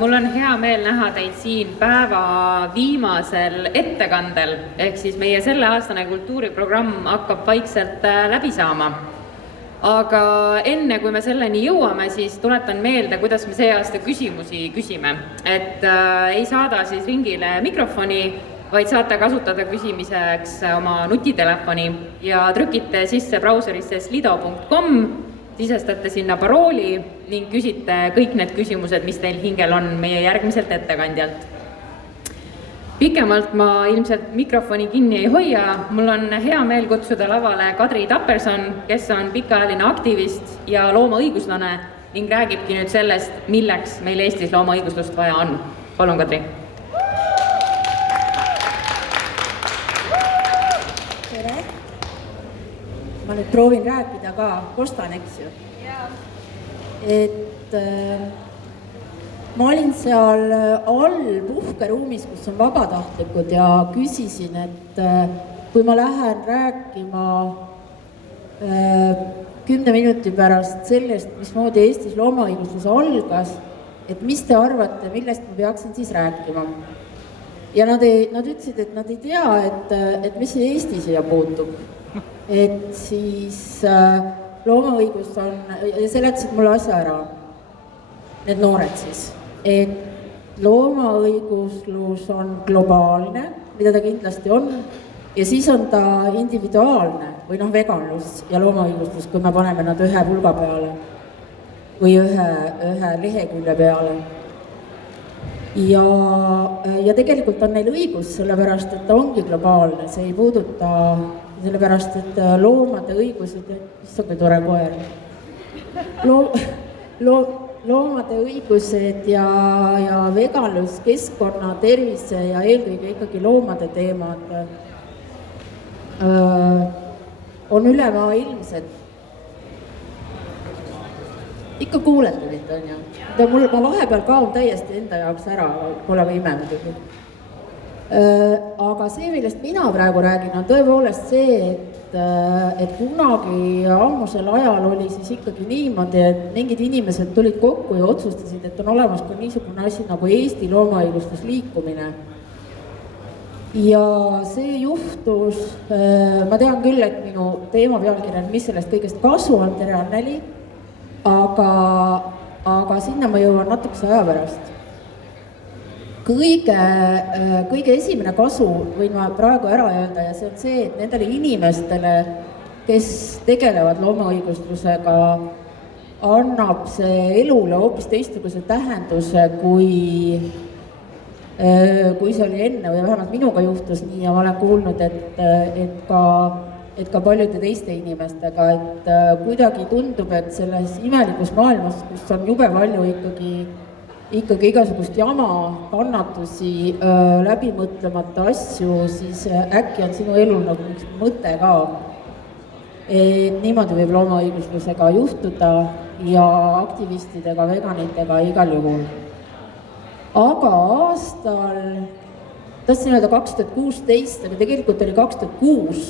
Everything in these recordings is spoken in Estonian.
Mul on hea meel näha teid siin päeva viimasel ettekandel, ehk siis meie selleaastane kultuuriprogramm hakkab vaikselt läbi saama. Aga enne, kui me selleni jõuame, siis tuletan meelde, kuidas me see aasta küsimusi küsime. Et ei saada siis ringile mikrofoni, vaid saate kasutada küsimiseks oma nutitelefoni ja trükite sisse brauserisse slido.com, sisestate sinna parooli ning küsite kõik need küsimused, mis teil hingel on meie järgmiselt ettekandjalt. Pikemalt ma ilmselt mikrofoni kinni ei hoia. Mul on hea meel kutsuda lavale Kadri Tapperson, kes on pikaajaline aktivist ja loomaõiguslane ning räägibki nüüd sellest, milleks meil Eestis loomaõiguslust vaja on. Palun, Kadri. Tere. Ma nüüd proovin rääkida ka, kostan, eks ju? Et ma olin seal all puhkeruumis, kus on vabatahtlikud ja küsisin, et kui ma lähen rääkima 10 minuti pärast sellest, mismoodi Eestis loomaõiguslus algas, et mis te arvate, millest ma peaksin siis rääkima? Ja nad ütlesid, et nad ei tea, et mis see Eesti siia puutub. Et siis loomaõigus on, ja seletasid mulle asja ära, need noored siis, et loomaõiguslus on globaalne, mida ta kindlasti on, ja siis on ta individuaalne või veganlus ja loomaõiguslus, kui me paneme nad ühe pulga peale või ühe lehekülje peale. Ja tegelikult on neil õigus, sellepärast, et ta ongi globaalne, see ei puuduta, sellepärast, et loomade õigused, mis on kui tore koer, loomade õigused ja veganlus, keskkonna, tervise ja eelkõige ikkagi loomade teemad on ülemaailmsed. Ikka kuulete neid, on ju? Ma vahepeal kaon täiesti enda jaoks ära, pole ka ime muidugi. Aga see, millest mina praegu räägin, on tõepoolest see, et kunagi ammusel ajal oli siis ikkagi niimoodi, et mingid inimesed tulid kokku ja otsustasid, et on olemas ka niisugune asi nagu Eesti loomaõigustus liikumine. Ja see juhtus, ma tean küll, et minu teema pealkiri on, mis sellest kõigest kasu on, tere Anneli, aga sinna ma jõuan natukese aja pärast. Kõige esimene kasu võin ma praegu ära öelda ja see on see, et nendele inimestele, kes tegelevad loomaõiguslusega, annab see elule hoopis teistsuguse tähenduse, kui see oli enne või vähemalt minuga juhtus nii ja ma olen kuulnud, et ka paljude teiste inimestega, et kuidagi tundub, et selles imelikus maailmas, kus on jube palju ikkagi igasugust jama, kannatusi, läbimõtlemata asju, siis äkki on sinu elul nagu üks mõte ka. Et niimoodi võib loomaõiguslusega juhtuda ja aktivistidega, veganitega igal juhul. Aga aastal, tahtsin öelda 2016, aga tegelikult oli 2006,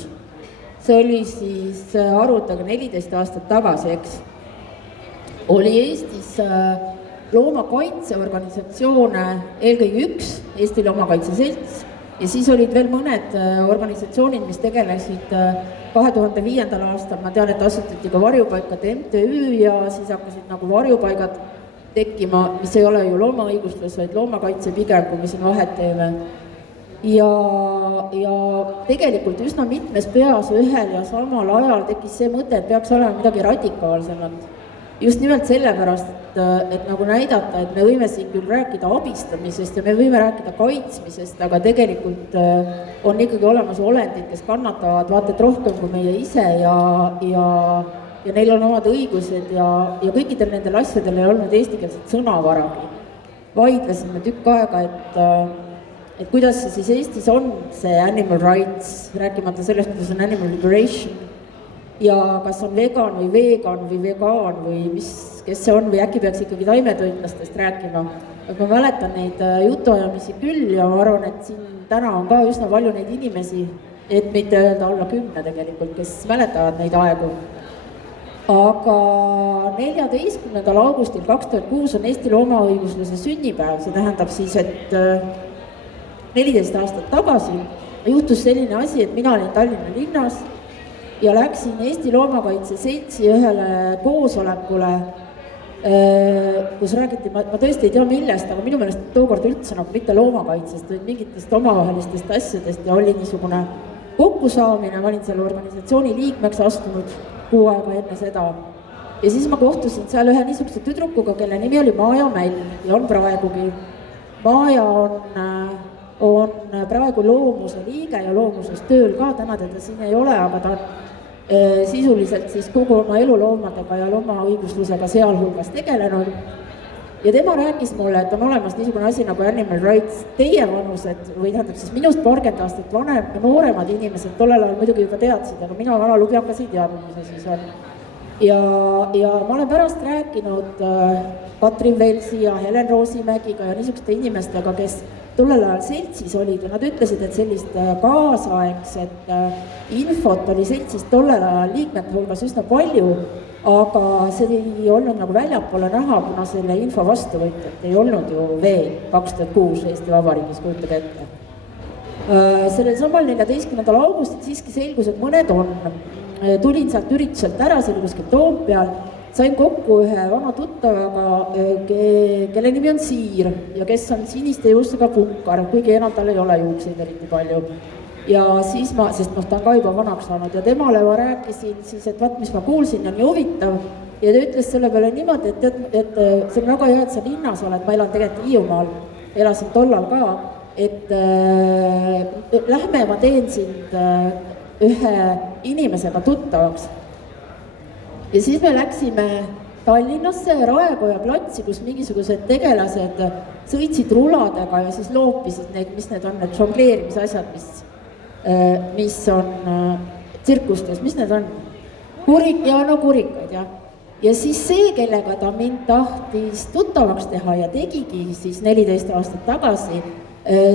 see oli siis arvutage 14 aastat tagasi, eks, oli Eestis loomakaitseorganisatsioone, eelkõige üks, Eesti Loomakaitse Selts, ja siis olid veel mõned organisatsioonid, mis tegelesid 2005. aastal, ma tean, et asutati ka varjupaikade MTÜ ja siis hakkasid nagu varjupaigad tekkima, mis ei ole ju loomaõiguslus, vaid loomakaitse pigem, kui me siin vahet teeme. Ja tegelikult üsna mitmes peas ühel ja samal ajal tekkis see mõte, et peaks olema midagi radikaalsemat. Just nimelt sellepärast, et nagu näidata, et me võime siin küll rääkida abistamisest ja me võime rääkida kaitsmisest, aga tegelikult on ikkagi olemas olendid, kes kannatavad vaata et rohkem kui meie ise ja neil on omad õigused ja kõikidel nendel asjadel ei olnud eestikeelset sõnavaragi. Vaidlesime tükk aega, et kuidas see siis Eestis on, see animal rights, rääkimata sellest, kuidas on animal liberation, ja kas on vegan või vegaan või kes see on või äkki peaks ikkagi taimetoitlastest rääkima. Ma mäletan neid jutuajamisi küll ja ma arvan, et siin täna on ka üsna palju neid inimesi, et mitte öelda alla 10 tegelikult, kes mäletavad neid aegu. aga 14. augustil 2006 on Eesti loomaõigusluse sünnipäev, see tähendab siis, et 14 aastat tagasi juhtus selline asi, et mina olin Tallinna linnas ja läksin Eesti Loomakaitse Seltsi ühele koosolekule, kus räägiti, ma tõesti ei tea millest, aga minu meelest tookord üldse nagu mitte loomakaitsest, vaid mingitest omavahelistest asjadest ja oli niisugune kokkusaamine, ma olin selle organisatsiooni liikmeks astunud 6 aega enne seda. Ja siis ma kohtusin seal ühe niisuguse tüdrukuga, kelle nimi oli Maaja Mäll ja on praegugi. Maaja on praegu Loomuse liige ja Loomuses tööl ka, täna teda siin ei ole, aga ta on sisuliselt siis kogu oma elu loomadega ja loomaõiguslusega sealhulgas tegelenud. Ja tema rääkis mulle, et on olemas niisugune asi nagu Animal Rights, teie vanused või tähendab siis minust 30 aastat nooremad inimesed tollel ajal muidugi juba teadsid, aga mina vana lubjakas ei teadnud, mis see siis on. Ja ma olen pärast rääkinud Katrin Velsi ja Helen Roosimägiga ja niisuguste inimestega, kes tollel ajal seltsis olid ja nad ütlesid, et sellist kaasaegset infot oli seltsis tollel ajal liikmete hulgas üsna palju, aga see ei olnud nagu väljapoole näha, kuna selle info vastuvõtjat ei olnud ju veel 2006 Eesti Vabariigis, kujutage ette. Sellel samal 14. augustil siiski selgus, et mõned on. Tulin sealt ürituselt ära, see oli kuskil Toompeal, sain kokku ühe vana tuttavaga, kelle nimi on Siir ja kes on siniste juustega punkar, kuigi enam tal ei ole juukseid eriti palju. Ja siis sest ta on ka juba vanaks saanud ja temale ma rääkisin siis, et vaat, mis ma kuulsin ja nii huvitav. Ja ta ütles selle peale niimoodi, et see on väga hea, et sa linnas oled, ma elan tegelikult Hiiumaal, elasin tollal ka, et lähme, ma teen sind ühe inimesega tuttavaks. Ja siis me läksime Tallinnasse Raekoja platsi, kus mingisugused tegelased sõitsid ruladega ja siis loopisid neid, mis need on, need žongleerimisasjad, mis on tsirkustes, mis need on? Kurikaid, jah. Ja siis see, kellega ta mind tahtis tuttavaks teha ja tegigi siis 14 aastat tagasi,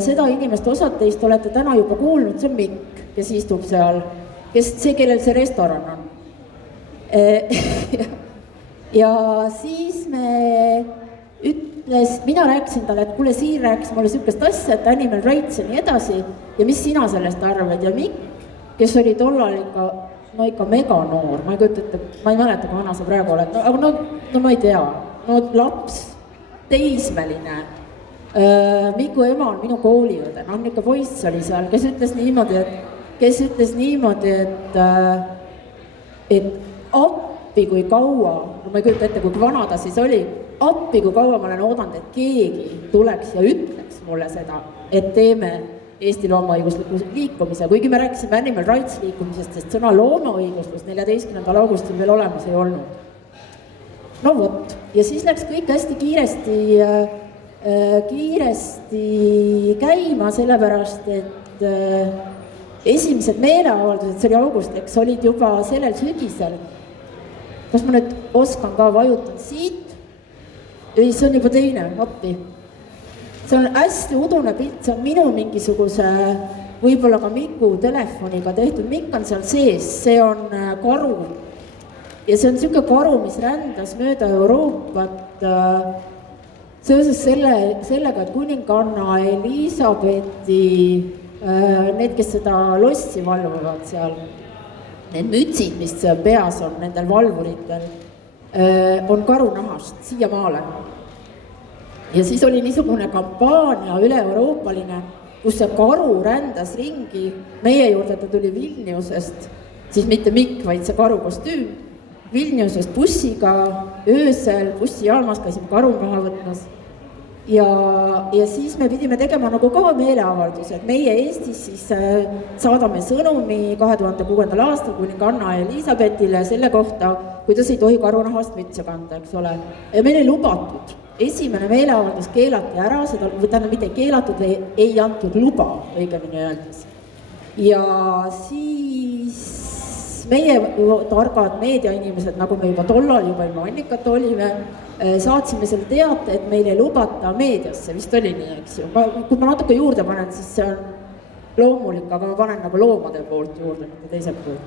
seda inimest osad teist olete täna juba kuulnud, see on Mikk, kes istub seal, kellel see restoran on. Ja siis mina rääkisin talle, et kuule, Siir rääkis mulle sihukest asja, et Animal Rights ja nii edasi ja mis sina sellest arvad ja Mikk, kes oli tollal ikka meganoor, ma ei mäleta, kui vana sa praegu oled, aga no ma ei tea, laps, teismeline, Miku ema on minu kooliõde, niisugune poiss oli seal, kes ütles niimoodi, et appi kui kaua, ma ei kujuta ette, kui vana ta siis oli, appi kui kaua ma olen oodanud, et keegi tuleks ja ütleks mulle seda, et teeme Eesti loomaõigusliku liikumise, kuigi me rääkisime Animal Rights liikumisest, sest sõna loomaõiguslus 14. augustil veel olemas ei olnud. No vot, ja siis läks kõik hästi kiiresti käima, sellepärast, et esimesed meeleavaldused, see oli august, eks, olid juba sellel sügisel. Kas ma nüüd oskan ka vajutan siit? Ei, see on juba teine, appi. See on hästi udune pilt, see on minu mingisuguse, võib-olla ka Miku telefoniga tehtud. Mikk on seal sees, see on karu. Ja see on selline karu, mis rändas mööda Euroopat seoses sellega, et kuninganna Elisabethi, need, kes seda lossi valvavad seal, need mütsid, mis peas on nendel valvuritel, on karunahast siiamaale. Ja siis oli niisugune kampaania üle-euroopaline, kus see karu rändas ringi, meie juurde ta tuli Vilniusest, siis mitte Mikk, vaid see karu kostüüm, Vilniusest bussiga, öösel bussijaamas käisime karu maha võtmas. Ja siis me pidime tegema nagu ka meeleavaldused. Meie Eestis siis saadame sõnumi 2006. aastal kuninganna Elisabethile selle kohta, kuidas ei tohi karunahast mütse kanda, eks ole. Ja meil ei lubatud. Esimene meeleavaldus keelati ära, seda mitte keelatud või ei antud luba, õigemini öeldes. Ja siis meie targad meediainimesed, nagu me juba tollal juba ilma Annikat olime, saatsime selle teate, et meil ei lubata meediasse, vist oli nii, eks ju. Kui ma natuke juurde panen, siis see on loomulik, aga ma panen nagu loomade poolt juurde, mitte teiselt poolt.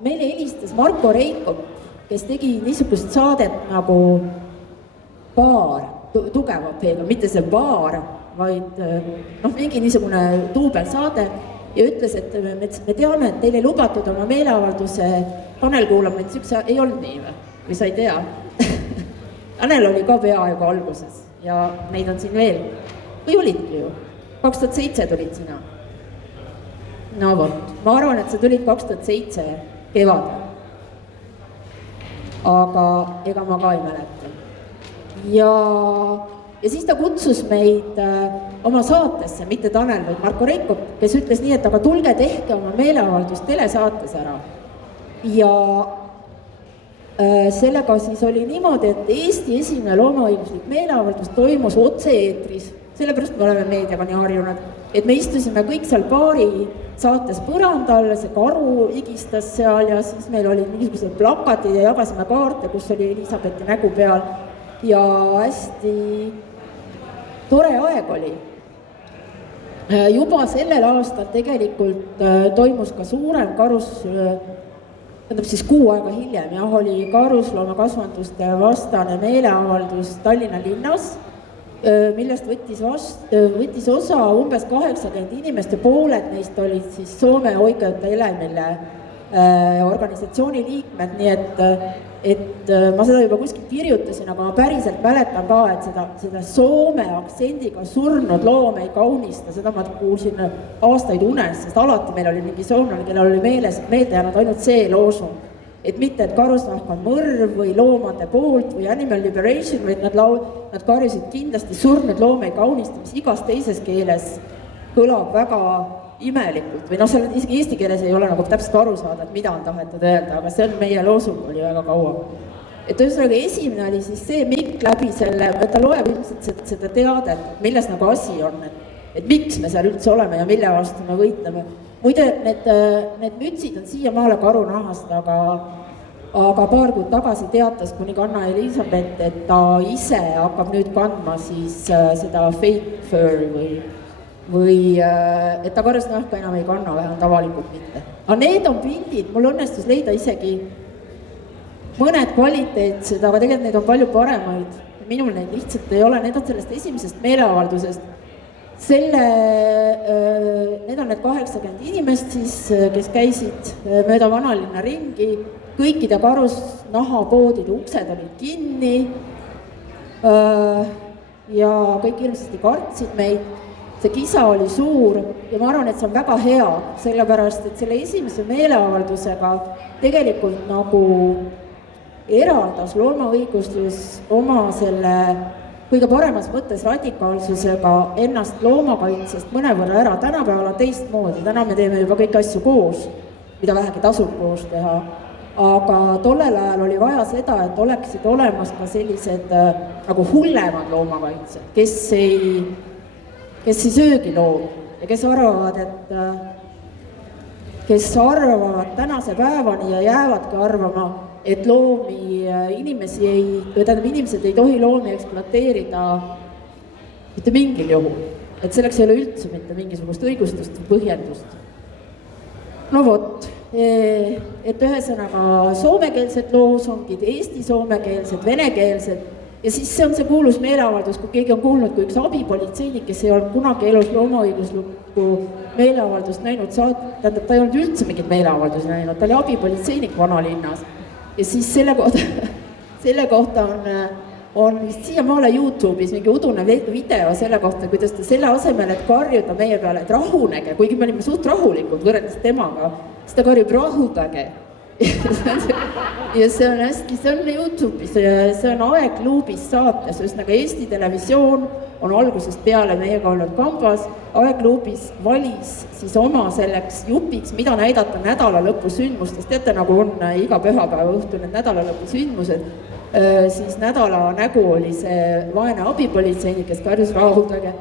meile helistas Marko Reikop, kes tegi niisugust saadet nagu Baar, tugeva P-ga, mitte see Baar, vaid mingi niisugune duubelsaade ja ütles, et me teame, et teil ei lubatud oma meeleavalduse Tanel kuulamine, et siukse ei olnud nii või sa ei tea? Tanel oli ka peaaegu alguses ja neid on siin veel. Või olidki ju? 2007 tulid sina. No vot, ma arvan, et sa tulid 2007 kevadel. Aga ega ma ka ei mäleta. Ja siis ta kutsus meid oma saatesse, mitte Tanel, vaid Marko Reikop, kes ütles nii, et aga tulge tehke oma meeleavaldust telesaates ära. Ja sellega siis oli niimoodi, et Eesti esimene loomaõiguslik meeleavaldus toimus otse-eetris, sellepärast me oleme meediaga nii harjunud, et me istusime kõik seal Baari saates põrandal, see karu igistas seal ja siis meil olid mingisugused plakatid ja jagasime kaarte, kus oli Elisabethi nägu peal ja hästi tore aeg oli. Juba sellel aastal tegelikult toimus ka suurem tähendab siis kuu aega hiljem, oli karusloomakasvanduste vastane meeleavaldus Tallinna linnas, millest võttis osa umbes 80 inimest ja pooled neist olid siis Soome Oikeutta Eläimille organisatsiooni liikmed, nii et ma seda juba kuskil kirjutasin, aga ma päriselt mäletan ka, et seda Soome aktsendiga surnud loom ei kaunista, seda ma kuulsin aastaid unes, sest alati meil oli mingi soomlane, kellel oli meelde jäänud ainult see loosung, et mitte, et karusnahk on mõrv või loomade poolt või animal liberation, vaid nad karjusid kindlasti surnud loom ei kaunista, mis igas teises keeles kõlab väga imelikult või seal isegi eesti keeles ei ole nagu täpselt aru saada, et mida on tahetud öelda, aga see on meie loosung oli väga kaua. Et ühesõnaga esimene oli siis see Mikk läbi selle, ta loeb ilmselt seda teadet, milles nagu asi on, et miks me seal üldse oleme ja mille vastu me võitleme. Muide, need mütsid on siiamaale karunahast, aga paar kuud tagasi teatas kuninganna Elisabeth, et ta ise hakkab nüüd kandma siis seda fake fur või et ta karusnahka enam ei kanna, vähemalt avalikult mitte. Aga need on pildid, mul õnnestus leida isegi mõned kvaliteetsed, aga tegelikult neid on palju paremaid. Minul neid lihtsalt ei ole, need on sellest esimesest meeleavaldusest. Need on need 80 inimest siis, kes käisid mööda vanalinna ringi, kõikide karusnahapoodide uksed olid kinni ja kõik ilmselt kartsid meid. See kisa oli suur ja ma arvan, et see on väga hea, sellepärast, et selle esimese meeleavaldusega tegelikult nagu eraldas loomaõiguslus oma selle kõige paremas mõttes radikaalsusega ennast loomakaitsest mõnevõrra ära. Tänapäeval on teistmoodi, täna me teeme juba kõiki asju koos, mida vähegi tasub koos teha. Aga tollel ajal oli vaja seda, et oleksid olemas ka sellised nagu hullemad loomakaitsed, kes ei söögi loomi ja kes arvavad tänase päevani ja jäävadki arvama, et inimesed ei tohi loomi ekspluateerida mitte mingil juhul. Et selleks ei ole üldse mitte mingisugust õigustust või põhjendust. No vot, et ühesõnaga soomekeelsed loosungid, Eesti soomekeelsed, venekeelsed. Ja siis see on see kuulus meeleavaldus, kui keegi on kuulnud, kui üks abipolitseinik, kes ei olnud kunagi elus loomaõiguslikku meeleavaldust näinud, ta ei olnud üldse mingit meeleavaldusi näinud, ta oli abipolitseinik vanalinnas. Ja siis selle kohta on vist siiamaale YouTube'is mingi udune video selle kohta, kuidas ta selle asemel, et karjuda meie peale, et rahunege, kuigi me olime suht rahulikud võrreldes temaga, siis ta karjub rahudage. Ja see on YouTube'is, see on Aegluubis saates, ühesõnaga Eesti Televisioon on algusest peale meiega olnud kambas, Aegluubis valis siis oma selleks jupiks, mida näidata nädalalõpu sündmustest, teate nagu on iga pühapäeva õhtul need nädalalõpu sündmused, siis nädala nägu oli see vaene abipolitseinik, kes karjus rahudage.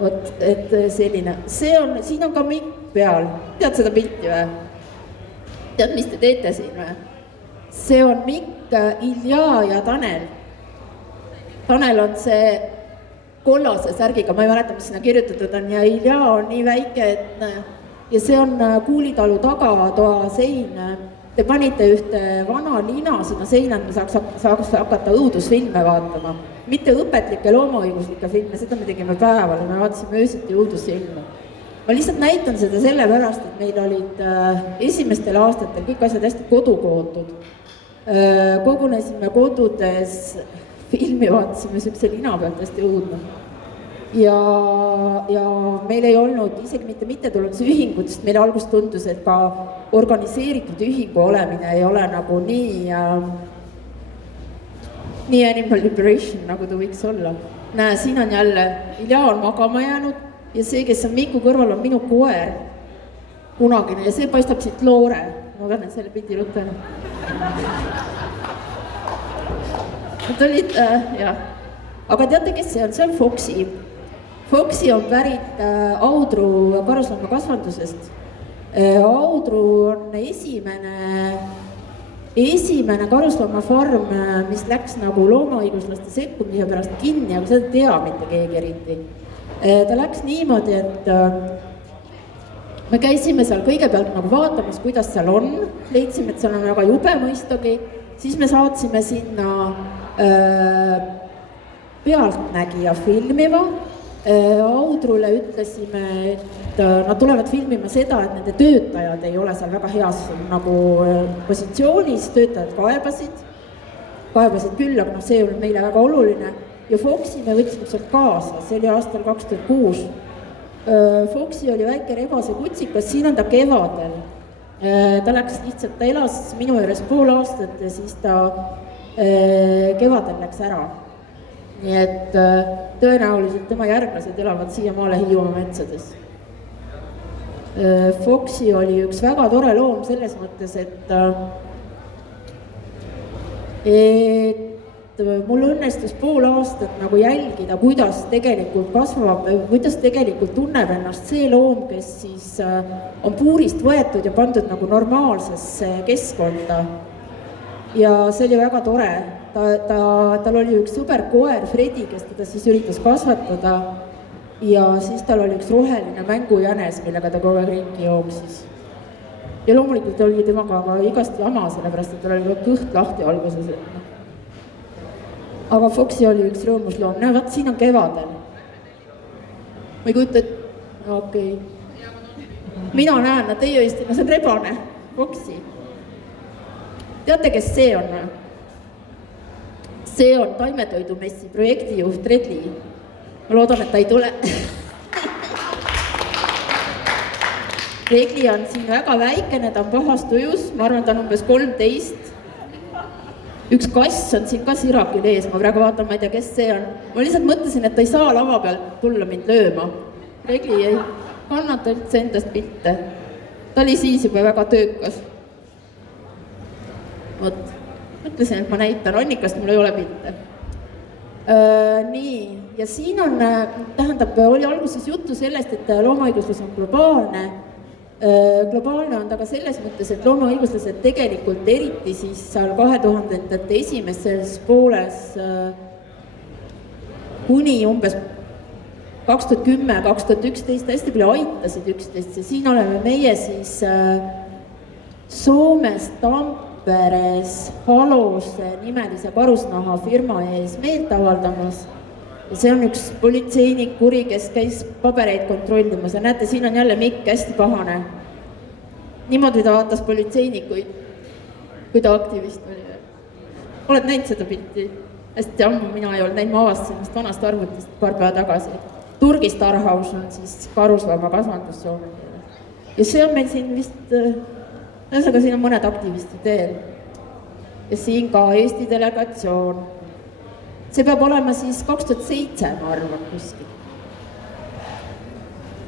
Vot, et selline, siin on ka Mikk peal, tead seda pilti või? Tead, mis te teete siin või? See on Mikk, Ilja ja Tanel. Tanel on see kollase särgiga, ma ei mäleta, mis sinna kirjutatud on, ja Ilja on nii väike, et ja see on Kuulitalu tagatoa sein, te panite ühte vana lina sinna seina, et me saaks hakata õudusfilme vaatama. Mitte õpetlikke loomaõiguslikke filme, seda me tegime päeval, me vaatasime öösiti õudusfilme. Ma lihtsalt näitan seda sellepärast, et meil olid esimestel aastatel kõik asjad hästi kodukootud. Kogunesime kodudes, filmi vaatasime sükse lina pealt hästi õudne. Ja meil ei olnud isegi mitte mittetulundusühingut, sest meile alguses tundus, et ka organiseeritud ühingu olemine ei ole nagu nii animal liberation, nagu ta võiks olla. Näe, siin on jälle, Ilja on magama jäänud ja see, kes on Miku kõrval, on minu koer kunagine ja see paistab siit Loore. Ma kannan selle pildi rutena. Nad olid, jah. Aga teate, kes see on? See on Foxy. Foxy on pärit Audru karusloomakasvandusest. Audru on esimene karusloomafarm, mis läks nagu loomaõiguslaste sekkumise pärast kinni, aga seda tea mitte keegi eriti. Ta läks niimoodi, et me käisime seal kõigepealt nagu vaatamas, kuidas seal on, leidsime, et seal on väga jube mõistagi, siis me saatsime sinna pealtnägija filmima. Audrule ütlesime, et nad tulevad filmima seda, et nende töötajad ei ole seal väga heas nagu positsioonis, töötajad kaebasid küll, aga see ei olnud meile väga oluline. Ja Foxy me võtsime sealt kaasa, see oli aastal 2006. Foxy oli väike rebase kutsikas, siin on ta kevadel. Ta läks lihtsalt, ta elas minu juures pool aastat ja siis ta kevadel läks ära. Nii et tõenäoliselt tema järglased elavad siiamaale Hiiumaa metsades. Foxy oli üks väga tore loom selles mõttes, et mul õnnestus pool aastat nagu jälgida, kuidas tegelikult kasvab, kuidas tegelikult tunneb ennast see loom, kes siis on puurist võetud ja pandud nagu normaalsesse keskkonda. Ja see oli väga tore. Tal oli üks sõber koer, Fredi, kes teda siis üritas kasvatada ja siis tal oli üks roheline mängujänes, millega ta kogu aeg ringi jooksis. Ja loomulikult oli temaga ka igast jama, sellepärast, et tal oli kõht lahti alguses. Aga Foxy oli üks rõõmusloom. Näe, vaat siin on kevadel. Ma ei kujuta, et okei. Mina näen, teie vist, see on rebane, Foxy. Teate, kes see on? See on Taimetoidumessi projektijuht Redli. Ma loodan, et ta ei tule. Redli on siin väga väikene, ta on pahas tujus, ma arvan, ta on umbes 13. Üks kass on siin ka sirakil ees, ma praegu vaatan, ma ei tea, kes see on. Ma lihtsalt mõtlesin, et ta ei saa lava peal tulla mind lööma. Redli ei kannata üldse endast pilte. Ta oli siis juba väga töökas. Võt. Mõtlesin, et ma näitan Annikast, mul ei ole pilte. Nii, ja siin on, tähendab, oli alguses juttu sellest, et loomaõiguslus on globaalne. Globaalne on ta ka selles mõttes, et loomaõiguslased tegelikult eriti siis seal 2000-ndate esimeses pooles kuni umbes 2010-2011 hästi palju aitasid üksteist ja siin oleme meie siis Soomes Tamperes Halose nimelise karusnaha firma ees meelt avaldamas. Ja see on üks politseinik kuri, kes käis pabereid kontrollimas ja näete, siin on jälle Mikk hästi pahane. Niimoodi ta vaatas politseinikuid, kui ta aktivist oli. Oled näinud seda pilti? Hästi ammu mina ei olnud näinud, ma avastasin vist vanast arvutist paar päeva tagasi. Turgi Starhouse on siis karuslooma kasvandus Soomes. Ja see on meil siin vist, aga siin on mõned aktivisti teel. Ja siin ka Eesti delegatsioon. See peab olema siis 2007, ma arvan, kuskil.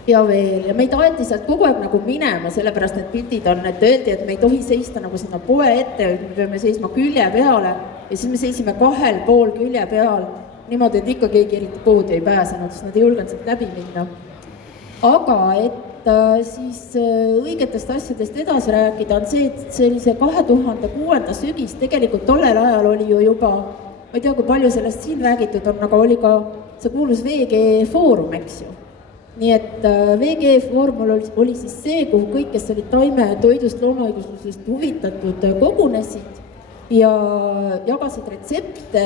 Ja veel, ja meid aeti sealt kogu aeg nagu minema, sellepärast need pildid on, et öeldi, et me ei tohi seista nagu sinna poe ette, me peame seisma külje peale ja siis me seisime 2 pool külje peal, niimoodi, et ikka keegi eriti poodi ei pääsenud, sest nad ei julgenud sealt läbi minna. Aga et siis õigetest asjadest edasi rääkida on see, et sellise 2006. sügis tegelikult tollel ajal oli ju juba, ma ei tea, kui palju sellest siin räägitud on, aga oli ka see kuulus VG Foorum, eks ju. nii et VGF vormel oli siis see, kuhu kõik, kes olid taimetoidust, loomaõiguslusest huvitatud, kogunesid ja jagasid retsepte,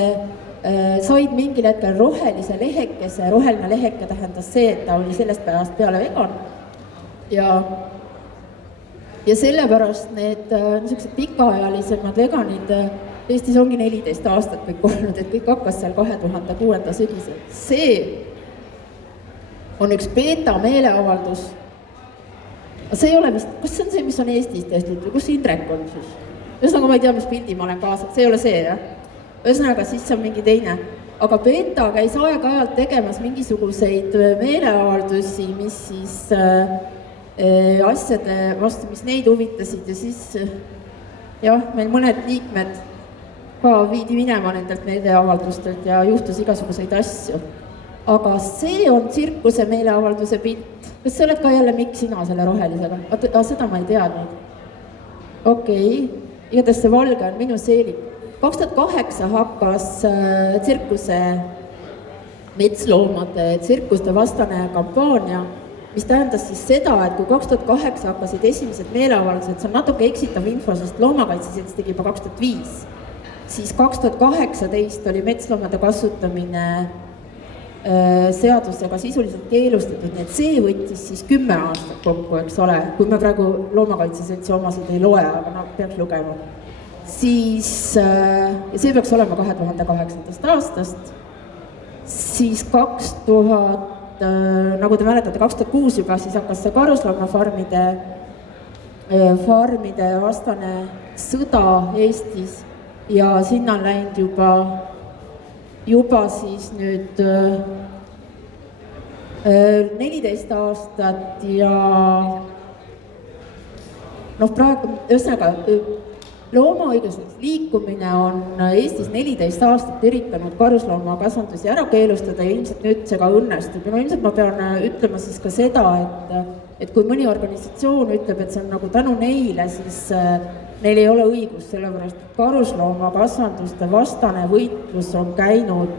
said mingil hetkel rohelise lehekese. Roheline leheke tähendas see, et ta oli sellest päevast peale vegan ja sellepärast need niisugused pikaajalisemad veganid Eestis ongi 14 aastat kõik olnud, et kõik hakkas seal 2006. sügisel. See on üks beeta meeleavaldus. See ei ole vist, kas see on see, mis on Eestis tehtud või kus Indrek on siis? Ühesõnaga, ma ei tea, mis pildi ma olen kaasanud, see ei ole see, jah? Ühesõnaga, siis see on mingi teine. Aga beeta käis aeg-ajalt tegemas mingisuguseid meeleavaldusi, mis siis asjade vastu, mis neid huvitasid ja siis jah, meil mõned liikmed ka viidi minema nendelt meeleavaldustelt ja juhtus igasuguseid asju. Aga see on tsirkuse meeleavalduse pilt. Kas sa oled ka jälle Mikk sina selle rohelisega? Seda ma ei teadnud. Okei, igatahes see valge on minu seelik. 2008 hakkas tsirkuse metsloomade tsirkuste vastane kampaania, mis tähendas siis seda, et kui 2008 hakkasid esimesed meeleavaldused, see on natuke eksitav info, sest Loomakaitseselts tegi juba 2005, siis 2018 oli metsloomade kasutamine seadusega sisuliselt keelustatud, nii et see võttis siis 10 aastat kokku, eks ole, kui me praegu Loomakaitseseltsi omasid ei loe, aga peaks lugema. Siis, ja see peaks olema 2008. aastast, siis 2000, nagu te mäletate, 2006 juba siis hakkas see karusloomafarmide vastane sõda Eestis ja sinna on läinud juba siis nüüd 14 aastat ja praegu, ühesõnaga, loomaõiguslik liikumine on Eestis 14 aastat üritanud karusloomakasvandusi ära keelustada ja ilmselt nüüd see ka õnnestub. Ja ilmselt ma pean ütlema siis ka seda, et kui mõni organisatsioon ütleb, et see on nagu tänu neile, siis neil ei ole õigus, sellepärast karusloomakasvanduste vastane võitlus on käinud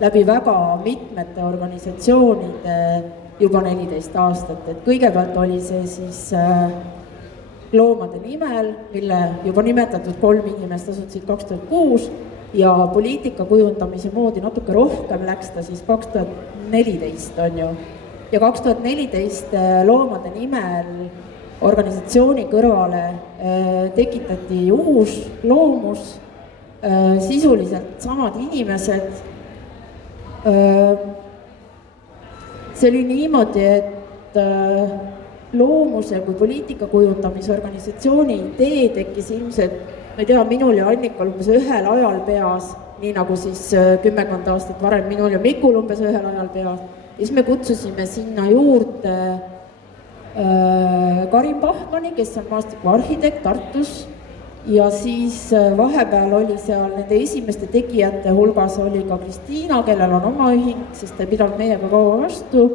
läbi väga mitmete organisatsioonide juba 14 aastat, et kõigepealt oli see siis Loomade nimel, mille juba nimetatud 3 inimest asutasid 2006 ja poliitika kujundamise moodi natuke rohkem läks ta siis 2014 on ju. Ja 2014 Loomade nimel organisatsiooni kõrvale tekitati uus loomus, sisuliselt samad inimesed. See oli niimoodi, et loomuse kui poliitika kujundamise organisatsiooni idee tekkis ilmselt, ma ei tea, minul ja Annikal umbes ühel ajal peas, nii nagu siis 10 aastat varem minul ja Mikul umbes ühel ajal peas. Ja siis me kutsusime sinna juurde Karin Pahmani, kes on maastikuarhitekt Tartus ja siis vahepeal oli seal nende esimeste tegijate hulgas oli ka Kristiina, kellel on oma ühing, sest ta ei pidanud meiega kaua vastu,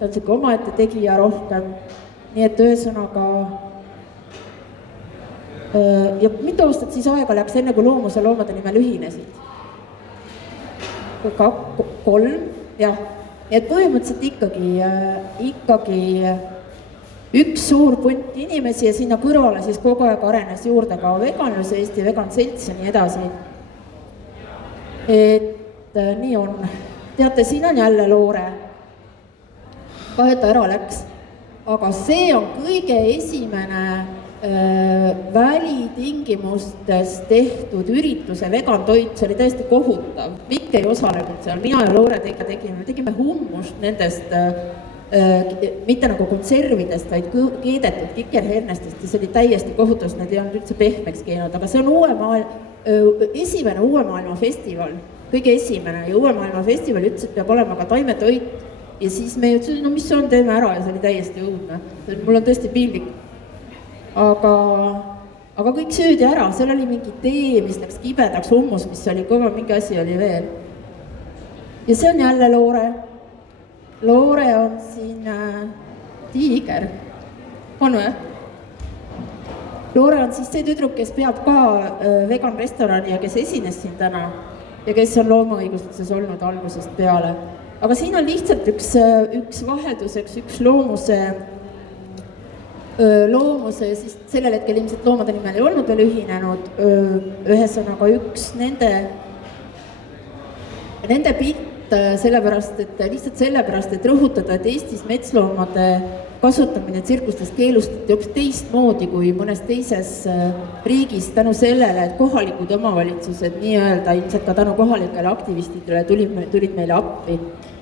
ta on siuke omaette tegija rohkem. Nii et ühesõnaga ja mitu aastat siis aega läks enne, kui Loomuse Loomade nimel ühinesid? 3, jah. Et põhimõtteliselt ikkagi üks suur punt inimesi ja sinna kõrvale siis kogu aeg arenes juurde ka veganlus, Eesti Veganselts ja nii edasi. Et nii on. Teate, siin on jälle Loore. Kaheta ära läks. Aga see on kõige esimene välitingimustes tehtud ürituse vegantoit, see oli täiesti kohutav. Mikk ei osalenud seal, mina ja Loore tegime hummust nendest, mitte nagu konservidest, vaid keedetud kikerhernestest ja see oli täiesti kohutav, need ei olnud üldse pehmeks keenud, aga see on esimene Uue Maailma festival, kõige esimene ja Uue Maailma festival ütles, et peab olema ka taimetoit. Ja siis me ütlesid, no mis see on, teeme ära ja see oli täiesti õudne. Mul on tõesti piinlik. Aga kõik söödi ära, seal oli mingi tee, mis läks kibedaks, hummus, mis oli kõva, mingi asi oli veel. Ja see on jälle Loore. Loore on siin tiiger. On või? Loore on siis see tüdruk, kes peab ka vegan restorani ja kes esines siin täna ja kes on loomaõigusluses olnud algusest peale. aga siin on lihtsalt üks vahelduseks, üks loomuse ja siis sellel hetkel ilmselt loomade nimel ei olnud veel ühinenud, ühesõnaga üks nende pilt sellepärast, et rõhutada, et Eestis metsloomade kasutamine tsirkustes keelustati hoopis teistmoodi kui mõnes teises riigis tänu sellele, et kohalikud omavalitsused nii-öelda ilmselt ka tänu kohalikele aktivistidele tulid meile appi.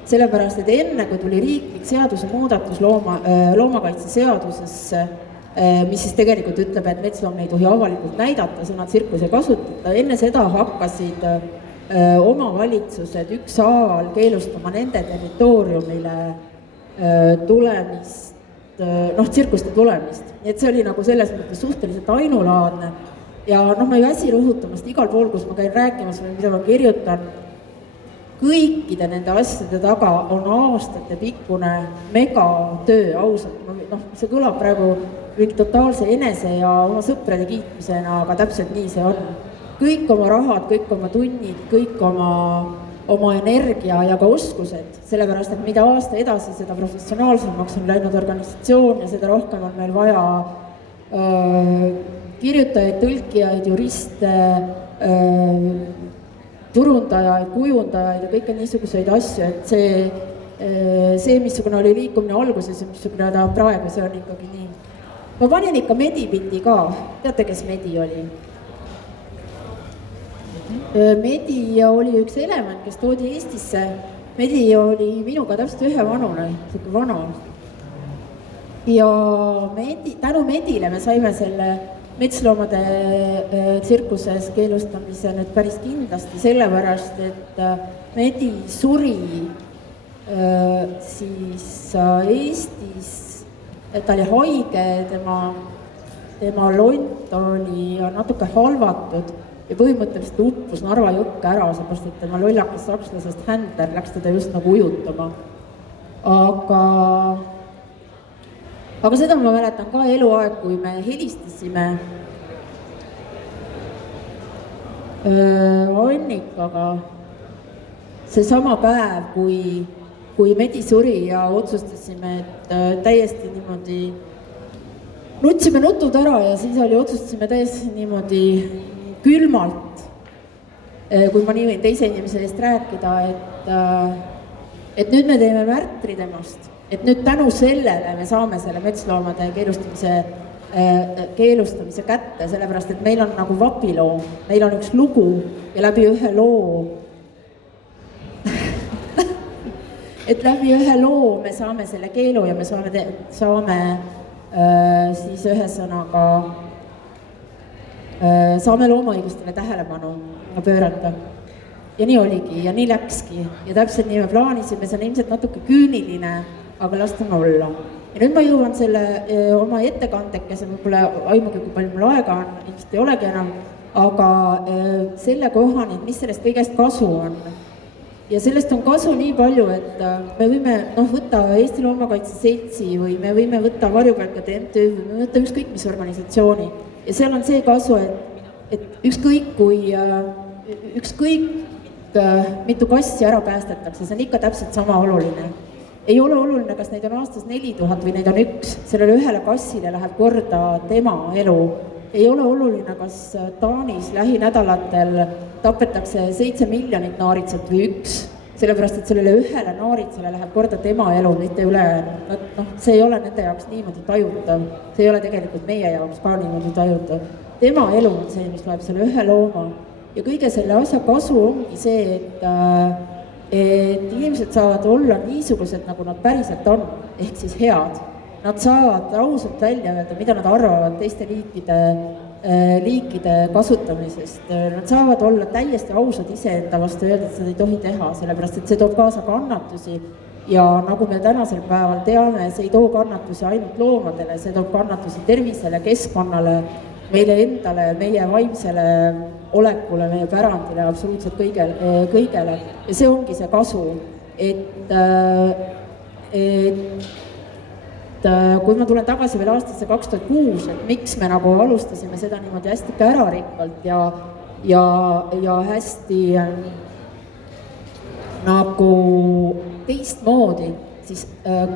Sellepärast, et enne, kui tuli riiklik seadusemuudatus loomakaitseseadusesse, mis siis tegelikult ütleb, et metsloomi ei tohi avalikult näidata, sõna tsirkus ei kasutata, enne seda hakkasid omavalitsused ükshaaval keelustama nende territooriumile tulemist, tsirkuste tulemist. Nii et see oli nagu selles mõttes suhteliselt ainulaadne ja ma ei väsi rõhutamast igal pool, kus ma käin rääkimas või mida ma kirjutan, kõikide nende asjade taga on aastate pikkune megatöö, ausalt. See kõlab praegu mingi totaalse enese ja oma sõprade kiitmisena, aga täpselt nii see on. Kõik oma rahad, kõik oma tunnid, kõik oma energia ja ka oskused, sellepärast, et mida aasta edasi, seda professionaalsemaks on läinud organisatsioon ja seda rohkem on meil vaja kirjutajaid, tõlkijaid, juriste, turundajaid, kujundajaid ja kõike niisuguseid asju, et see, missugune oli liikumine alguses ja missugune ta on praegu, see on ikkagi nii. Ma panin ikka Medi pildi ka, teate, kes Medi oli? Medi oli üks element, kes toodi Eestisse. Medi oli minuga täpselt ühe vanune, selline vana. Ja tänu Medile me saime selle metsloomade tsirkuses keelustamise nüüd päris kindlasti, sellepärast, et Medi suri siis Eestis, et ta oli haige, tema lont oli natuke halvatud ja põhimõtteliselt uppus Narva jõkke ära, seepärast, et tema lollakas sakslasest Händler läks teda just nagu ujutama. Aga seda ma mäletan ka eluaeg, kui me helistasime Annikaga see sama päev, kui Medi suri ja otsustasime, et täiesti niimoodi nutsime nutud ära ja siis otsustasime täiesti niimoodi külmalt, kui ma nii võin teise inimese eest rääkida, et nüüd me teeme märtri temast, et nüüd tänu sellele me saame selle metsloomade keelustamise kätte, sellepärast, et meil on nagu vapiloo, meil on üks lugu ja läbi ühe loo, et läbi ühe loo me saame selle keelu ja me saame siis ühesõnaga saame loomaõigustele tähelepanu pöörata. Ja nii oligi ja nii läkski ja täpselt nii me plaanisime, see on ilmselt natuke küüniline, aga lastame olla. Ja nüüd ma jõuan selle oma ettekandekese, mul pole aimugi, kui palju mul aega on, ilmselt ei olegi enam, aga selle kohani, et mis sellest kõigest kasu on. Ja sellest on kasu nii palju, et me võime võtta Eesti Loomakaitse Seltsi või me võime võtta Varjupaikade MTÜ või me võtta ükskõik mis organisatsiooni. Ja seal on see kasu, et ükskõik mitu kassi ära päästetakse, see on ikka täpselt sama oluline. Ei ole oluline, kas neid on aastas 4000 või neid on üks, sellele ühele kassile läheb korda tema elu. Ei ole oluline, kas Taanis lähinädalatel tapetakse 7 miljonit naaritsat või üks, sellepärast, et sellele ühele naaritsale läheb korda tema elu, mitte üle. See ei ole nende jaoks niimoodi tajutav, see ei ole tegelikult meie jaoks ka niimoodi tajutav. Tema elu on see, mis loeb selle ühe looma. Ja kõige selle asja kasu ongi see, et inimesed saavad olla niisugused, nagu nad päriselt on, ehk siis head. Nad saavad ausalt välja öelda, mida nad arvavad teiste liikide kasutamisest. Nad saavad olla täiesti ausad iseenda vastu öelda, et seda ei tohi teha, sellepärast, et see toob kaasa kannatusi. Ja nagu me tänasel päeval teame, see ei too kannatusi ainult loomadele, see toob kannatusi tervisele, keskkonnale, meile endale, meie vaimsele olekule, meie pärandile, absoluutselt kõigele. Ja see ongi see kasu, et kui ma tulen tagasi veel aastasse 2006, et miks me nagu alustasime seda niimoodi hästi kärarikkalt ja hästi nagu teistmoodi, siis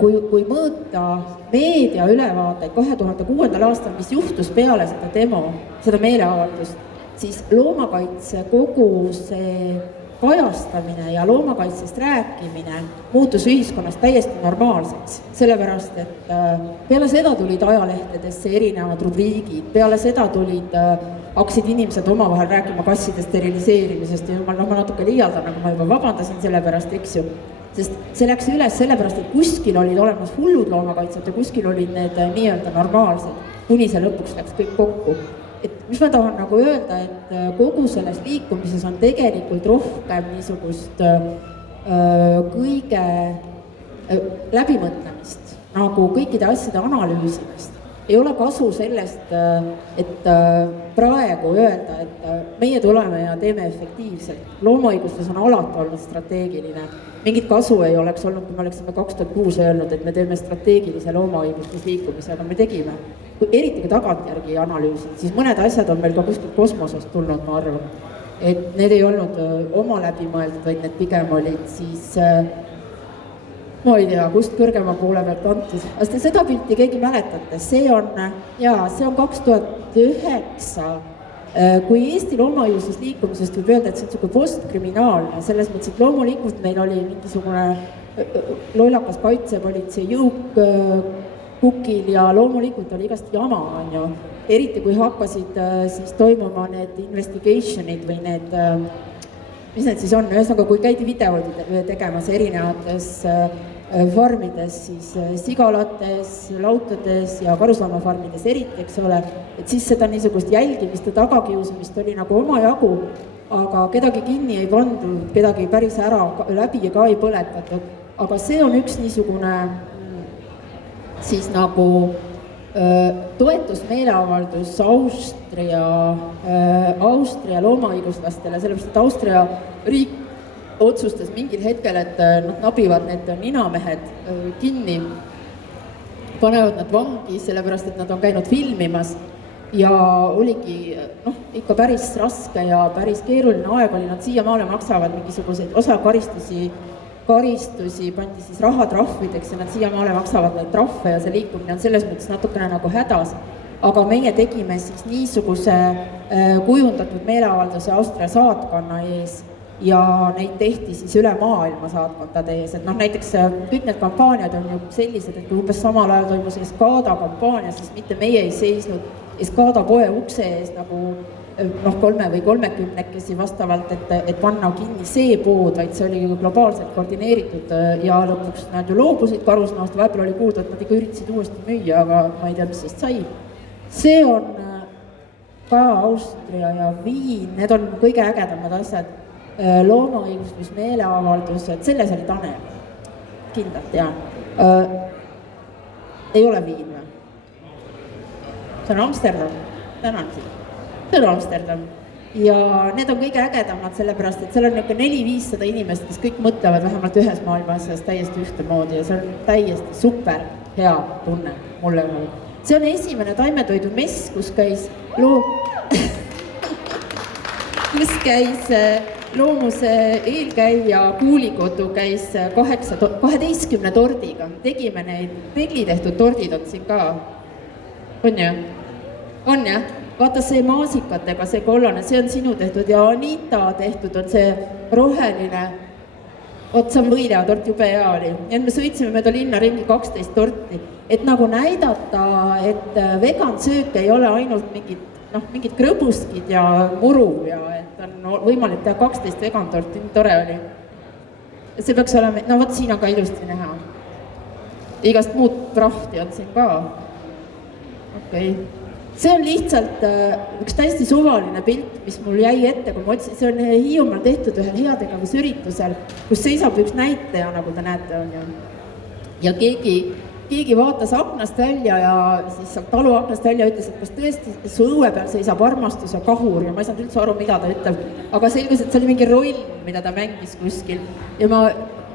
kui mõõta meedia ülevaateid 2006. aastal, mis juhtus peale seda meeleavaldust, siis loomakaitse kogu see kajastamine ja loomakaitsest rääkimine muutus ühiskonnas täiesti normaalseks, sellepärast et peale seda tulid ajalehtedesse erinevad rubriigid, peale seda hakkasid inimesed omavahel rääkima kasside steriliseerimisest ja ma natuke liialdan, aga ma juba vabandasin selle pärast, eks ju. Sest see läks üles sellepärast, et kuskil olid olemas hullud loomakaitsjad ja kuskil olid need nii-öelda normaalsed, kuni see lõpuks läks kõik kokku. Et mis ma tahan nagu öelda, et kogu selles liikumises on tegelikult rohkem niisugust kõige läbimõtlemist, nagu kõikide asjade analüüsimist. Ei ole kasu sellest, et praegu öelda, et meie tuleme ja teeme efektiivselt. Loomaõigustes on alati olnud strateegiline. Mingit kasu ei oleks olnud, kui me oleksime 2006 öelnud, et me teeme strateegilise loomaõigustes liikumise, aga me tegime. Eriti ka tagantjärgi analüüsid, siis mõned asjad on meil ka kuskil kosmosest tulnud, ma arvan. Et need ei olnud oma läbimõeldud, vaid need pigem olid siis ma ei tea, kust kõrgema poole pealt antud. Aga seda pilti keegi mäletate, see on 2009, kui Eesti loomaõiguses liikumisest võib öelda, et see on selline postkriminaalne, selles mõttes, et loomulikult meil oli mingisugune lollakas kaitsepolitsei jõuk kukil ja loomulikult oli igast jama, on ju. Eriti kui hakkasid siis toimuma need investigationid või need, mis need siis on, ühesõnaga kui käidi videoid tegemas erinevates farmides, siis sigalates, lautades ja karusloomafarmides eriti, eks ole, et siis seda niisugust jälgimist ja tagakiusamist oli nagu omajagu, aga kedagi kinni ei pandud, kedagi päris ära läbi ka ei põletatud, aga see on üks niisugune siis nagu toetusmeeleavaldus Austria loomaõiguslastele, sellepärast, et Austria riik otsustas mingil hetkel, et nad nabivad need ninamehed kinni, panevad nad vangi, sellepärast, et nad on käinud filmimas ja oligi ikka päris raske ja päris keeruline aeg oli, nad siiamaale maksavad mingisuguseid osa karistusi pandi siis rahatrahvideks ja nad siiamaale maksavad neid trahve ja see liikumine on selles mõttes natukene nagu hädas. Aga meie tegime siis niisuguse kujundatud meeleavalduse Austria saatkonna ees ja neid tehti siis üle maailma saatkondade ees, et näiteks kõik need kampaaniad on ju sellised, et kui umbes samal ajal toimus Escada kampaania, siis mitte meie ei seisnud Escada poe ukse ees nagu 3 või 30 vastavalt, et panna kinni see pood, vaid see oli globaalselt koordineeritud ja lõpuks nad ju loobusid karusnahast, vahepeal oli kuulda, et nad ikka üritasid uuesti müüa, aga ma ei tea, mis sest sai. See on ka Austria ja Viin, need on kõige ägedamad asjad, loomaõiguslis meeleavaldused, selles oli Tanel, kindlalt, jaa. Ei ole Viin või? See on Amsterdam, tänan siin. See on Amsterdam ja need on kõige ägedamad sellepärast, et seal on 400-500 inimest, kes kõik mõtlevad vähemalt ühes maailma asjas täiesti ühtemoodi ja see on täiesti super hea tunne mulle. See on esimene taimetoidu mess, kus käis loomuse eelkäija Kuulikodu käis 12 tordiga. Tegime neid peglitehtud tordid on siin ka. On jah? On jah? Vaata see maasikatega, see kollane, see on sinu tehtud ja Anita tehtud on see roheline. See on võileatort, jube hea oli. Ja me sõitsime mööda linna ringi 12 torti, et nagu näidata, et vegansöök ei ole ainult mingid krõbuskid ja muru ja et on võimalik teha 12 vegantorti, nii tore oli. See peaks olema, võt siin on ka ilusti näha. Igast muud prahti on siin ka. Okei. See on lihtsalt üks täiesti suvaline pilt, mis mul jäi ette, kui ma otsin. See on Hiiumaal tehtud ühel heategevusüritusel, kus seisab üks näitaja, nagu te näete, on ju. Ja keegi vaatas aknast välja ja siis sealt talu aknast välja ütles, et kas tõesti su õue peal seisab armastus ja kahur ja ma ei saanud üldse aru, mida ta ütleb. Aga selgus, et see oli mingi roll, mida ta mängis kuskil. Ja ma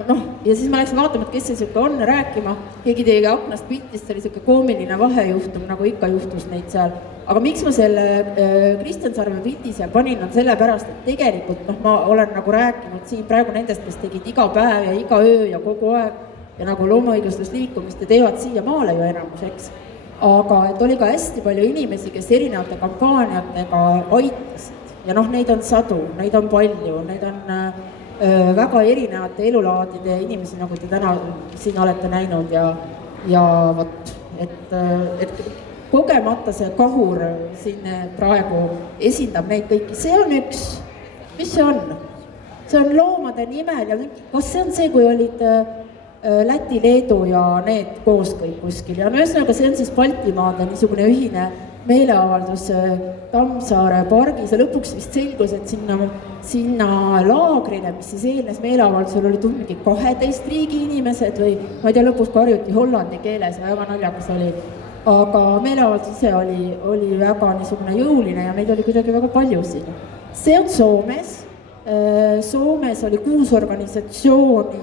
noh, ja siis ma läksin vaatama, et kes see siuke on, rääkima, keegi tegi aknast piltist, see oli siuke koomiline vahejuhtum, nagu ikka juhtus neid seal. Aga miks ma selle Kristjan Sarve pildi seal panin, on sellepärast, et tegelikult noh, ma olen nagu rääkinud siin praegu nendest, kes tegid iga päev ja iga öö ja kogu aeg ja nagu loomaõigustusliikumist ja teevad siiamaale ju enamus, eks. Aga et oli ka hästi palju inimesi, kes erinevate kampaaniatega aitasid ja noh, neid on sadu, neid on palju, neid on väga erinevate elulaadide inimesi, nagu te täna siin olete näinud ja vot, et kogemata see kahur siin praegu esindab neid kõiki, see on üks, mis see on? See on loomade nimel ja kas see on see, kui olid Läti, Leedu ja need koos kõik kuskil ja no ühesõnaga see on siis Baltimaade niisugune ühine meeleavaldus Tammsaare pargis ja lõpuks vist selgus, et sinna laagrile, mis siis eelnes meeleavaldusel, oli tulnud mingi 12 riigi inimesed või ma ei tea, lõpuks karjuti hollandi keeles ja väga naljakas oli. Aga meeleavaldus ise oli väga niisugune jõuline ja meid oli kuidagi väga palju siin. See on Soomes. Soomes oli 6 organisatsiooni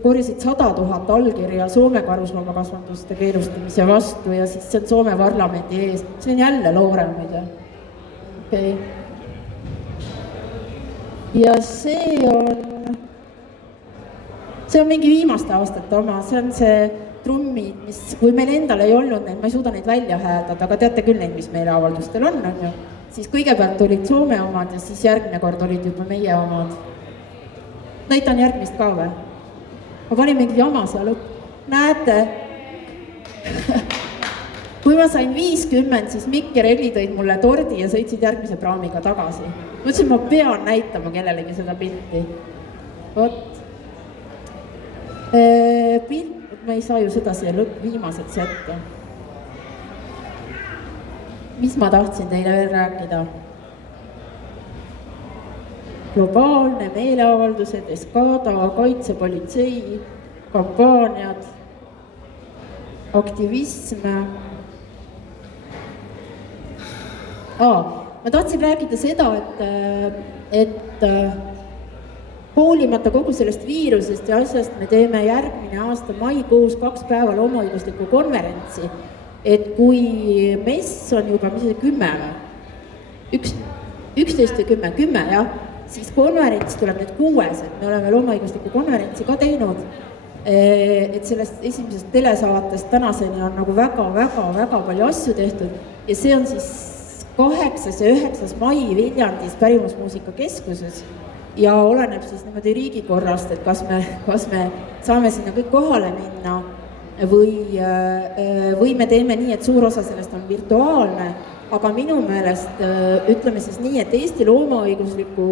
korjasid 100 000 allkirja Soome karusloomakasvanduste keelustamise vastu ja siis see on Soome parlamendi ees. See on jälle Loore, muide. Okay. Ja see on mingi viimaste aastate oma, see on see trummid, mis, kui meil endal ei olnud neid, ma ei suuda neid välja hääldada, aga teate küll neid, mis meile avaldustel on ju. Siis kõigepealt olid Soome omad ja siis järgmine kord olid juba meie omad. Näitan järgmist ka või? Ma panin mingi jama seal lõpp. Näete? Kui ma sain 50, siis Mikk ja Relli tõid mulle tordi ja sõitsid järgmise praamiga tagasi. Mõtlesin, ma pean näitama kellelegi seda pilti. Vot. Ma ei saa ju seda siia viimaseks jätta. Mis ma tahtsin teile veel rääkida? Globaalne meeleavaldused, Eskada, kaitsepolitsei, kampaaniad, aktivism. Ma tahtsin rääkida seda, et hoolimata kogu sellest viirusest ja asjast me teeme järgmine aasta maikuus 2 päeva loomaõiguslikku konverentsi, et kui mess on juba, mis see 10 või? 11 või 10, jah. Siis konverents tuleb nüüd 6, et me oleme loomaõiguslikku konverentsi ka teinud, et sellest esimesest telesaatest tänaseni on nagu väga palju asju tehtud ja see on siis 8. ja 9. mai Viljandis Pärimusmuusika keskuses ja oleneb siis niimoodi riigikorrast, et kas me saame sinna kõik kohale minna või me teeme nii, et suur osa sellest on virtuaalne, aga minu meelest ütleme siis nii, et Eesti loomaõigusliku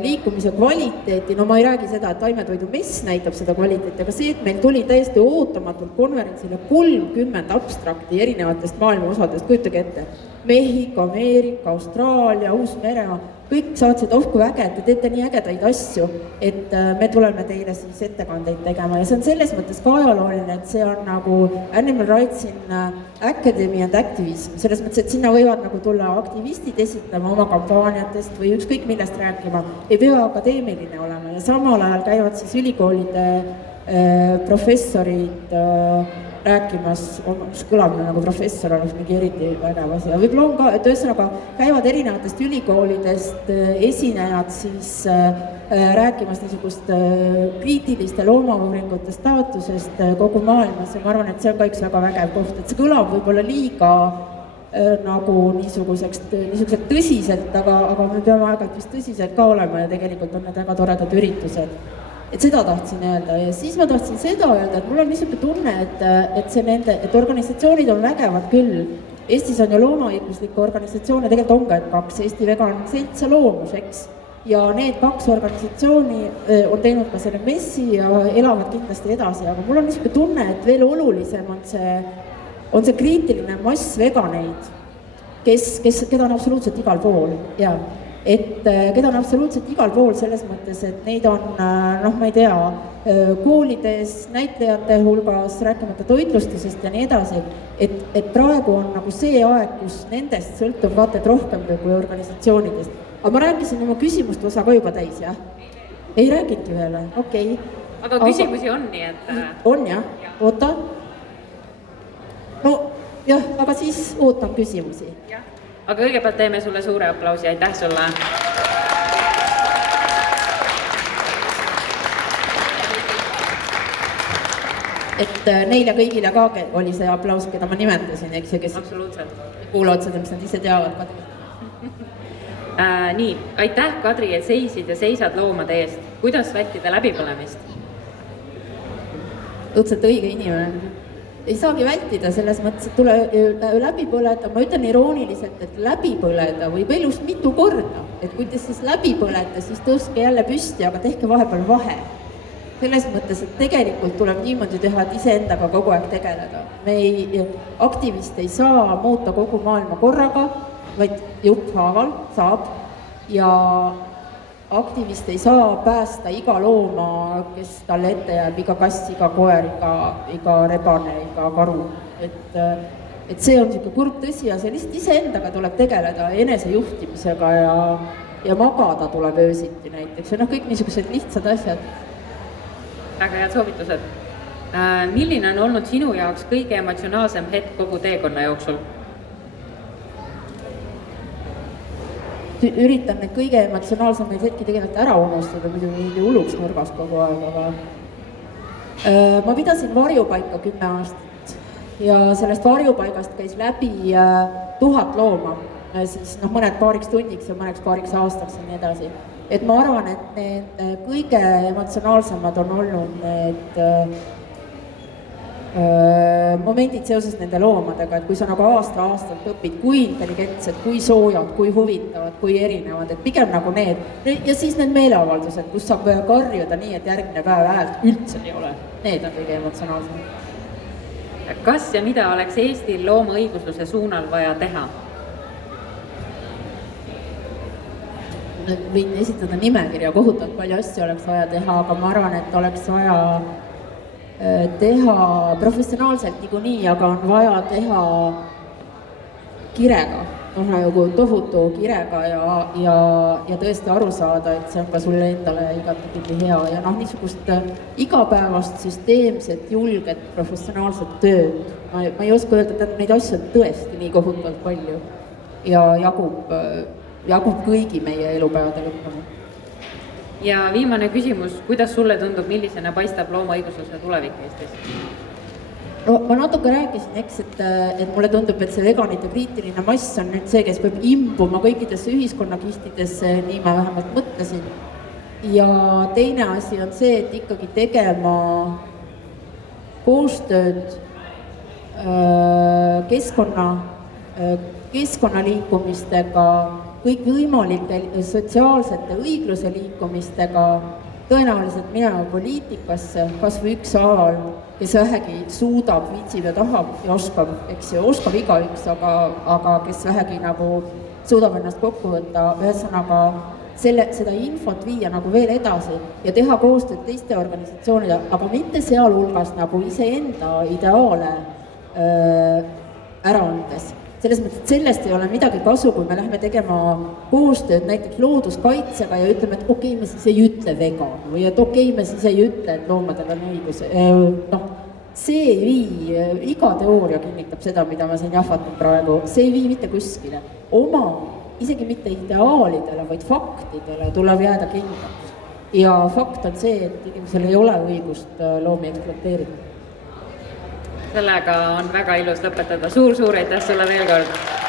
liikumise kvaliteeti, no ma ei räägi seda, et taimetoidu mess näitab seda kvaliteeti, aga see, et meil tuli täiesti ootamatult konverentsile 30 abstrakti erinevatest maailma osadest, kujutage ette, Mehhiko, Ameerika, Austraalia, Uus-Meremaa, kõik saatsid, kui äge, te teete nii ägedaid asju, et me tuleme teile siis ettekandeid tegema ja see on selles mõttes ka ajalooline, et see on nagu Animal Rights in Academy and Activism, selles mõttes, et sinna võivad nagu tulla aktivistid esitlema oma kampaaniatest või ükskõik millest rääkima, ei pea akadeemiline olema ja samal ajal käivad siis ülikoolide professorid rääkimas, mis kõlab nagu professor oleks mingi eriti vägev asi, ja võib-olla on ka, et ühesõnaga käivad erinevatest ülikoolidest esinejad siis rääkimas niisugust kriitiliste loomauuringute staatusest kogu maailmas ja ma arvan, et see on ka üks väga vägev koht, et see kõlab võib-olla liiga nagu niisuguseks tõsiselt, aga me peame aeg-ajalt vist tõsiselt ka olema ja tegelikult on need väga toredad üritused. Et seda tahtsin öelda ja siis ma tahtsin seda öelda, et mul on niisugune tunne, et organisatsioonid on vägevad küll. Eestis on ju loomaõiguslikke organisatsioone, tegelikult on ka 2, Eesti Vegan Selts ja Loomus, eks. Ja need 2 organisatsiooni on teinud ka selle messi ja elavad kindlasti edasi, aga mul on niisugune tunne, et veel olulisem on see kriitiline mass veganeid, keda on absoluutselt igal pool ja keda on absoluutselt igal pool selles mõttes, et neid on, ma ei tea, koolides, näitlejate hulgas, rääkimata toitlustusest ja nii edasi, et praegu on nagu see aeg, kus nendest sõltub vaata, et rohkem kui organisatsioonidest. Aga ma rääkisin oma küsimuste osa ka juba täis, jah? ei räägiti veel, okei. Aga küsimusi on, nii et... On jah? Oota. No jah, aga siis ootan küsimusi. Aga kõigepealt teeme sulle suure aplausi, aitäh sulle! Et neile kõigile ka oli see aplaus, keda ma nimetasin, eks ju, kes kuulavad seda, mis nad ise teavad. Nii, aitäh, Kadri, et seisid ja seisad loomade eest. Kuidas vältida läbipõlemist? Õudselt õige inimene. Ei saagi vältida selles mõttes, et tule läbi põleda. Ma ütlen irooniliselt, et läbi põleda võib elus mitu korda. Et kui te siis läbi põlete, siis tõuske jälle püsti, aga tehke vahepeal vahe. Selles mõttes, et tegelikult tuleb niimoodi teha, et iseendaga kogu aeg tegeleda. Aktivist ei saa muuta kogu maailma korraga, vaid jupphaaval saab. Ja aktivist ei saa päästa iga looma, kes talle ette jääb, iga kass, iga koer, iga rebane, iga karu. Et see on niisugune kurb tõsiasi, lihtsalt iseendaga tuleb tegeleda enesejuhtimisega ja magada tuleb öösiti näiteks. Ja kõik niisugused lihtsad asjad. Väga head soovitused. Milline on olnud sinu jaoks kõige emotsionaalsem hetk kogu teekonna jooksul? Üritan need kõige emotsionaalsemaid hetki tegelikult ära unustada, muidu mingi hulluks nurgas kogu aeg, aga ma pidasin varjupaika 10 aastat ja sellest varjupaigast käis läbi 1000 looma, siis mõned paariks tunniks ja mõneks paariks aastaks ja nii edasi. Et ma arvan, et need kõige emotsionaalsemad on olnud need momendid seoses nende loomadega, et kui sa nagu aastalt õpid, kui intelligentsed, kui soojad, kui huvitavad, kui erinevad, et pigem nagu need. Ja siis need meeleavaldused, kus saab karjuda nii, et järgmine päev häält üldse ei ole. Need on kõige emotsionaalsemad. Kas ja mida oleks Eestil loomaõigusluse suunal vaja teha? Võin esitada nimekirja, kohutavalt palju asju oleks vaja teha, aga ma arvan, et oleks vaja teha professionaalselt niikuinii, aga on vaja teha kirega, nagu tohutu kirega ja tõesti aru saada, et see on ka sulle endale igatpidi hea ja niisugust igapäevast süsteemset, julget, professionaalset tööd. Ma ei oska öelda, et neid asju on tõesti nii kohutavalt palju ja jagub kõigi meie elupäevade lõppama. Ja viimane küsimus, kuidas sulle tundub, millisena paistab loomaõigusluse tulevik Eestis? No, ma natuke rääkisin, eks, et mulle tundub, et see veganite kriitiline mass on nüüd see, kes peab imbuma kõikidesse ühiskonnakihtidesse, nii ma vähemalt mõtlesin. Ja teine asi on see, et ikkagi tegema koostööd keskkonnaliikumistega, kõikvõimalike sotsiaalsete õigluse liikumistega, tõenäoliselt minema poliitikasse, kas või ükshaaval, kes vähegi suudab, viitsib ja tahab ja oskab, eks ju, oskab igaüks, aga kes vähegi nagu suudab ennast kokku võtta, ühesõnaga seda infot viia nagu veel edasi ja teha koostööd teiste organisatsioonide, aga mitte sealhulgas nagu iseenda ideaale ära andes. Selles mõttes, et sellest ei ole midagi kasu, kui me lähme tegema koostööd näiteks looduskaitsega ja ütleme, et okei, me siis ei ütle vegan või et okei, me siis ei ütle, et loomadel on õigus. See ei vii, iga teooria kinnitab seda, mida ma siin jahvatan praegu, see ei vii mitte kuskile. Oma, isegi mitte ideaalidele, vaid faktidele tuleb jääda kindlaks. Ja fakt on see, et inimesel ei ole õigust loomi ekspluateerida. Sellega on väga ilus lõpetada. Suur aitäh sulle veel kord!